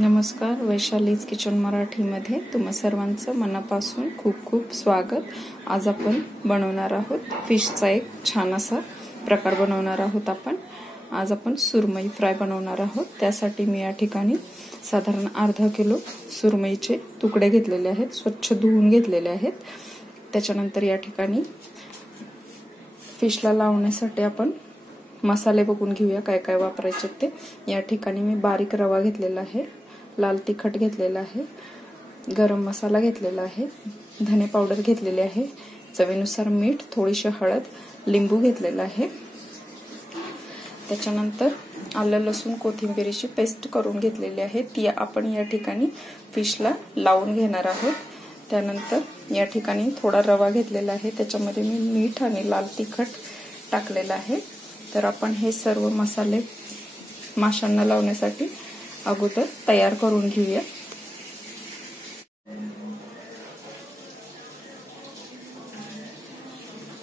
नमस्कार, वैशालीज किचन मराठीमध्ये तुम्हा सर्वांचं मनापासून खूप खूप स्वागत। आज आपण बनवणार आहोत फिशचा एक छान असा प्रकार बनवणार आहोत। आज आपण सुरमई फ्राय बनवणार आहोत। त्यासाठी मी या ठिकाणी साधारण अर्धा किलो सुरमईचे तुकडे घेतलेले आहेत, स्वच्छ धुवून घेतलेले आहेत। त्याच्यानंतर या ठिकाणी फिशला लावण्यासाठी आपण मसाले बघून घेऊया काय काय वापरायचे ते। या ठिकाणी मी बारीक रवा घेतलेला आहे, लाल तिखट घेतलेला आहे, गरम मसाला घेतलेला आहे, धने पावडर घेतलेली आहे, चवीनुसार मीठ, थोडीशी हळद, लिंबू घेतलेला आहे। त्याच्यानंतर आलं लसूण कोथिंबीरची पेस्ट करून घेतलेली आहे, ती आपण या ठिकाणी फिशला लावून घेणार आहोत। त्यानंतर या ठिकाणी थोडा रवा घेतलेला आहे, त्याच्यामध्ये मी मीठ आणि लाल तिखट टाकलेला आहे। तर आपण हे सर्व मसाले माशांना लावण्यासाठी अगोदर तयार करून घेऊया।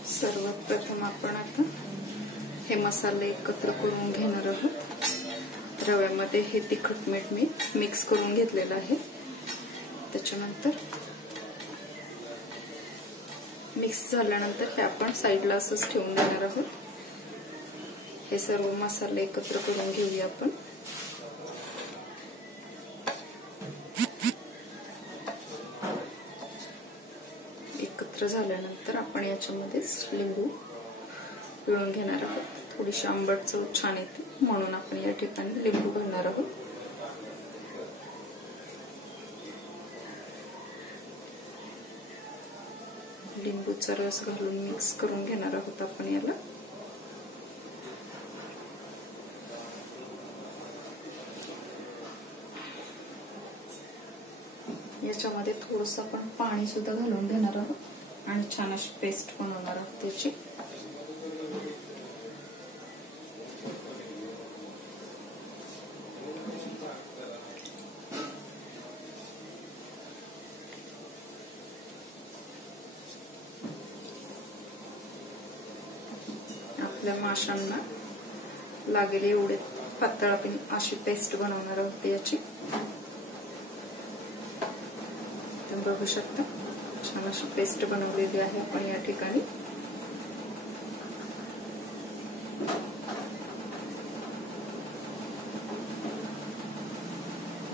सर्वात प्रथम आपण आता हे मसाले एकत्र करून घेणार आहोत। रव्यामध्ये हे तिखट मीठ मी मिक्स करून घेतलेलं आहे। त्याच्यानंतर मिक्स झाल्यानंतर हे आपण साइडला असंच ठेवून देणार आहोत। हे सर्व मसाले एकत्र करून घेऊया आपण। एकत्र झाल्यानंतर आपण याच्यामध्ये लिंबू पिळून घेणार आहोत। थोडीशी आंबट चव छान येते म्हणून आपण या ठिकाणी लिंबू घालणार आहोत। लिंबूचा रस घालून मिक्स करून घेणार आहोत आपण याला। याच्यामध्ये थोडंसं आपण पाणी सुद्धा घालून देणार आहोत आणि छान अशी पेस्ट बनवणार आहोत त्याची। आपल्या माशांना लागेल एवढे पातळ आपण अशी पेस्ट बनवणार आहोत याची। बघू शकता छान अशी पेस्ट बनवलेली आहे आपण या ठिकाणी।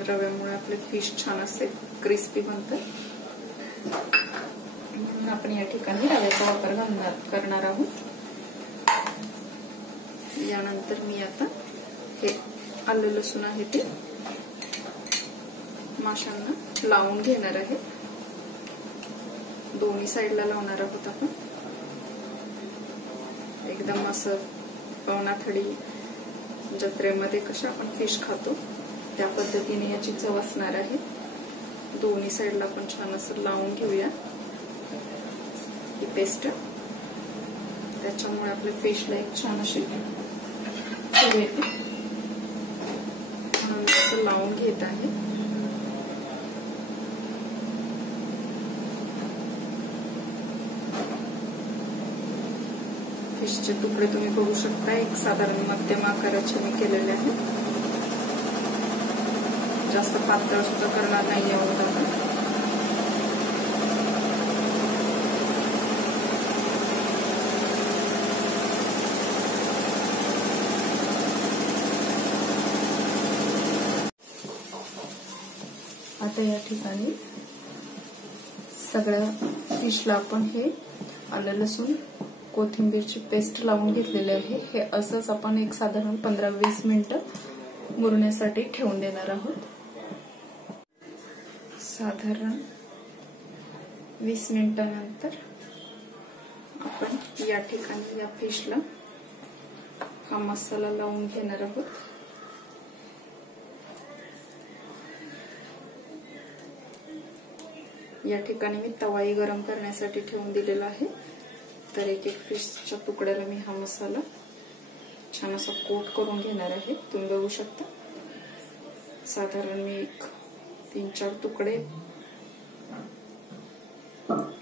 रव्यामुळे आपले फिश छान असे क्रिस्पी बनतात म्हणून आपण या ठिकाणी रव्याचा वापर करणार आहोत। यानंतर मी आता हे आलं लसूण आहे ते माशांना लावून घेणार आहे। दोन्ही साइडला लावणार आहोत आपण। एकदम असं पवनाथडी जत्रेमध्ये कशा आपण फिश खातो त्या पद्धतीने याची चव असणार आहे। दोन्ही साइडला आपण छान असं लावून घेऊया ही पेस्ट। त्याच्यामुळे आपल्या फिशला एक छान अशी चव येते म्हणून असं लावून घेत आहे। फिशचे तुकडे तुम्ही बघू शकता, एक साधारण मध्यम आकाराचे मी केलेले आहेत। जास्त पातळ सुद्धा करणार नाही आहोत आपण। आता या ठिकाणी सगळ्या फिशला आपण हे आलं लसूण कोथिंबीरची पेस्ट लावून घेतलेली आहे। हे असंच आपण एक साधारण 15-20 मिनिटं मुरण्यासाठी ठेवून देणार आहोत। साधारण 20 मिनिटांनंतर आपण या ठिकाणी या फिशला हा मसाला लावून घेणार आहोत। या ठिकाणी मी तवाही गरम करण्यासाठी ठेवून दिलेला आहे। तर एक एक फिशच्या तुकड्याला मी हा मसाला छान असा कोट करून घेणार आहे। तुम्ही बघू शकता साधारण मी 3-4 तुकडे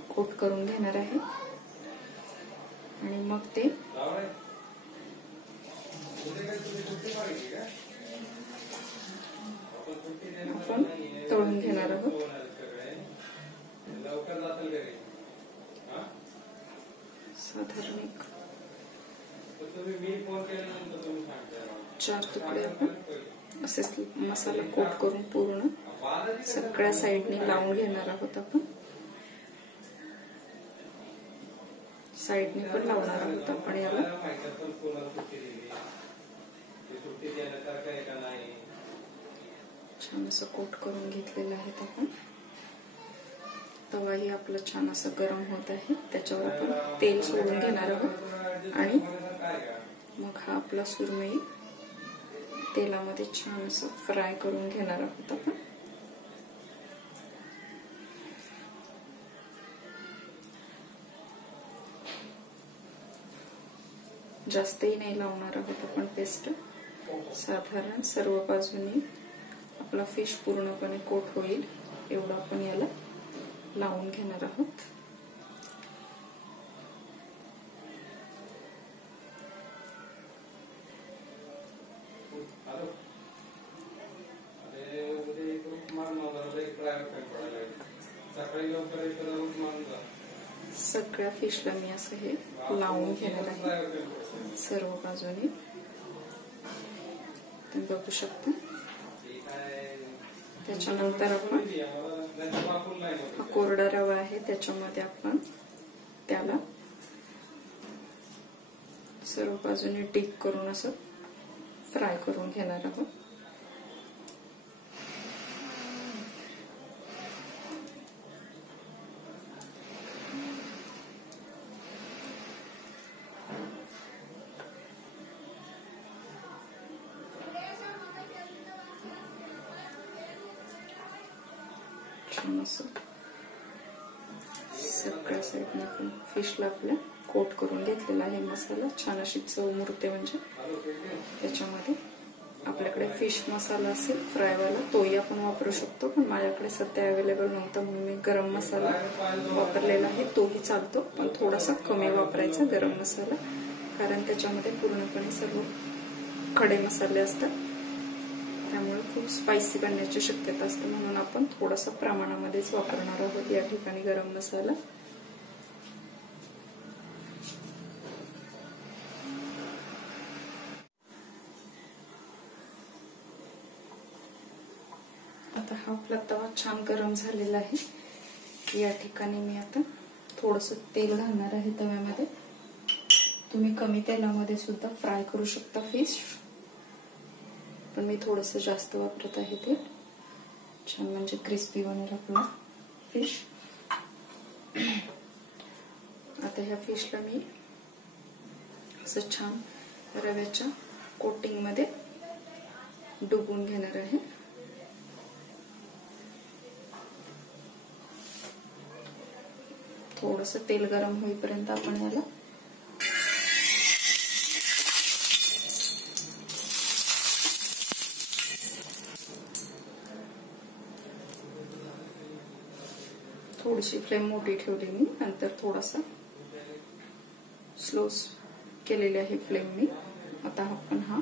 कोट करून घेणार आहे आणि मग ते करून घेणार आहोत. साधारण एक 4 तुकडे आपण असेच मसाला कोट करून पूर्ण सगळ्या साईडने लावून घेणार आहोत. आपण साईडने पण लावणार आहोत आपण याला. छान असं कोट करून घेतलेलं आहे आपण. तवाही आपला छान असं गरम होत आहे. त्याच्यावर आपण तेल सोडून घेणार आहोत आणि मग हा आपला सुरमई तेलामध्ये छान असं फ्राय करून घेणार आहोत आपण. जास्तही नाही लावणार आहोत आपण पेस्ट. साधारण सर्व बाजूनी आपला फिश पूर्णपणे कोट होईल एवढं आपण याला लावून घेणार आहोत. सगळ्या फिशला मी असं हे लावून घेणार आहे सर्व बाजूने. तुम्ही बघू शकता. त्याच्यानंतर आपण हा कोरडा रवा आहे त्याच्यामध्ये आपण त्याला सर्व बाजूने डीप करून असं फ्राय करून घेणार आहोत. सगळ्या साईडने आपण फिशला आपल्या कोट करून घेतलेला आहे मसाला. छान अशी चव मुरते म्हणजे त्याच्यामध्ये. आपल्याकडे फिश मसाला असेल फ्रायवाला तोही आपण वापरू शकतो, पण माझ्याकडे सध्या अवेलेबल नव्हता म्हणून मी गरम मसाला वापरलेला आहे. तोही चालतो पण थोडासा कमी वापरायचा गरम मसाला, कारण त्याच्यामध्ये पूर्णपणे सर्व खडे मसाले असतात. त्यामुळे खूप स्पायसी बनण्याची शक्यता असते, म्हणून आपण थोडासा प्रमाणामध्येच वापरणार आहोत या ठिकाणी गरम मसाला. आता हा आपला तवा छान गरम झालेला आहे. या ठिकाणी मी आता थोडंसं तेल घालणार आहे तव्यामध्ये. तुम्ही कमी तेलामध्ये सुद्धा फ्राय करू शकता फिश, पण मी थोडंसं जास्त वापरत आहे तेल. छान म्हणजे क्रिस्पी बनेल आपला फिश. आता ह्या फिशला मी असं छान रव्याच्या कोटिंग मध्ये डुबवून घेणार आहे. थोडंसं तेल गरम होईपर्यंत आपण याला थोडीशी फ्लेम मोठी ठेवली मी, नंतर थोडासा स्लो केलेली आहे फ्लेम मी. आता आपण हा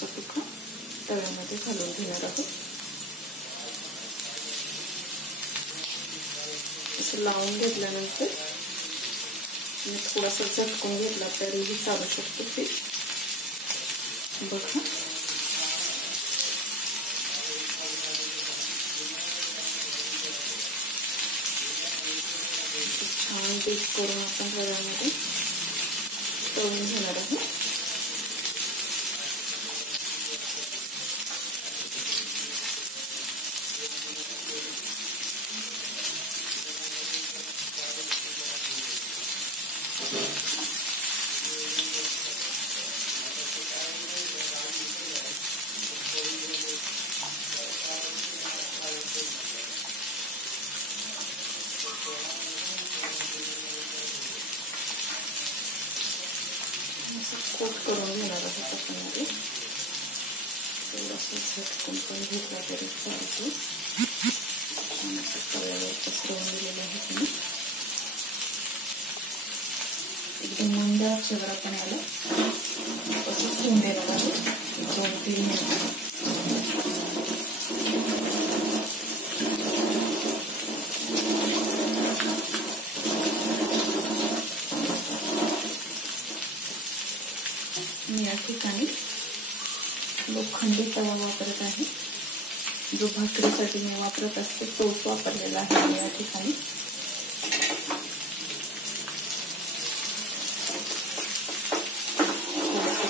तुकडा तव्यामध्ये घालून घेणार आहोत. असं लावून घेतल्यानंतर मी थोडासा झटकून घेतला तरीही चालू शकतो फिश. बघा छान डीप करून आपण रव्यामध्ये तळून घेणार आहोत. कोट करून घेणार आहोत आपण मध्ये. थोडासा झटकून पण घेतला तरी चालतो. छान असं तव्यावर पसरवून दिलेलं आहे तुम्ही. एकदम मंद आचेवर आपण याला असं ठेवून देणार आहोत 2-3 मिनिट. तवा वापरत आहे. जो भाकरीसाठी मी वापरत असते तोच वापरलेला आहे मी या ठिकाणी.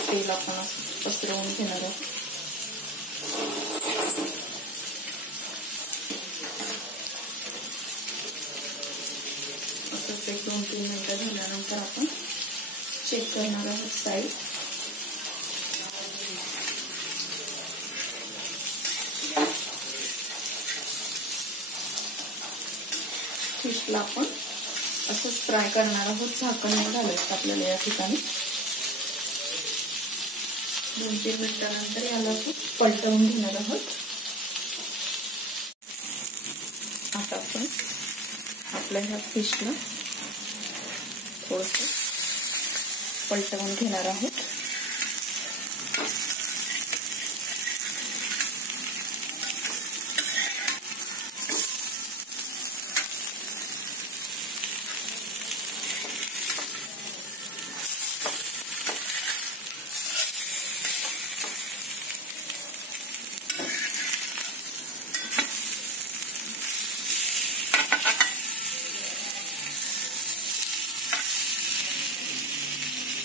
तेल आपण असं पसरवून घेणार आहोत. असंच 1-2-3 मिनिटं झाल्यानंतर आपण चेक करणार आहोत साईड. फिशला आपण असंच फ्राय करणार आहोत. झाकण नाही घालायचं आपल्याला या ठिकाणी. 2-3 मिनिटांनंतर याला पलटवून घेणार आहोत. आता आपण आपल्या ह्या फिशला थोडंसं पलटवून घेणार आहोत.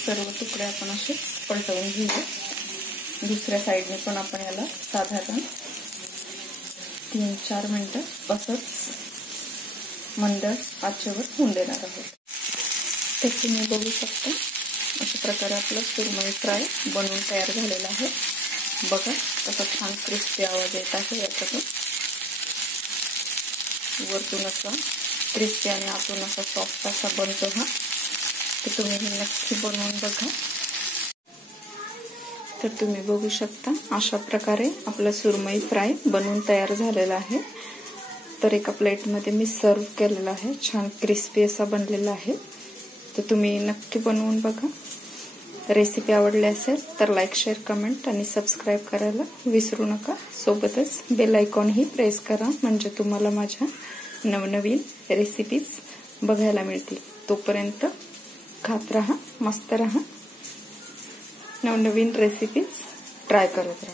सर्व तुकडे आपण असे पलटवून घेऊया. दुसऱ्या साईडने पण आपण याला साधारण 3-4 मिनिटं असंच मंद आचेवर होऊन देणार आहोत. तर तुम्ही बघू शकता अशा प्रकारे आपलं सुरमई फ्राय बनवून तयार झालेला आहे. बघा कसा छान क्रिस्पी आवाज येत आहे याच्यातून. वरतून असा क्रिस्पी आणि आतून असा सॉफ्ट असा बनतो हा. तर तुम्ही हे नक्की बनवून बघा. तर तुम्ही बघू शकता अशा प्रकारे आपला सुरमई फ्राय बनवून तयार झालेला आहे. तर एका प्लेटमध्ये मी सर्व केलेला आहे. छान क्रिस्पी असा बनलेला आहे. तर तुम्ही नक्की बनवून बघा. रेसिपी आवडली असेल तर लाईक, शेअर, कमेंट आणि सबस्क्राईब करायला विसरू नका. सोबतच बेल आयकॉनही प्रेस करा म्हणजे तुम्हाला माझ्या नवनवीन रेसिपीज बघायला मिळतील. तोपर्यंत खात रहा, मस्त रहा, नवनवीन रेसिपीज ट्राय करत रहा.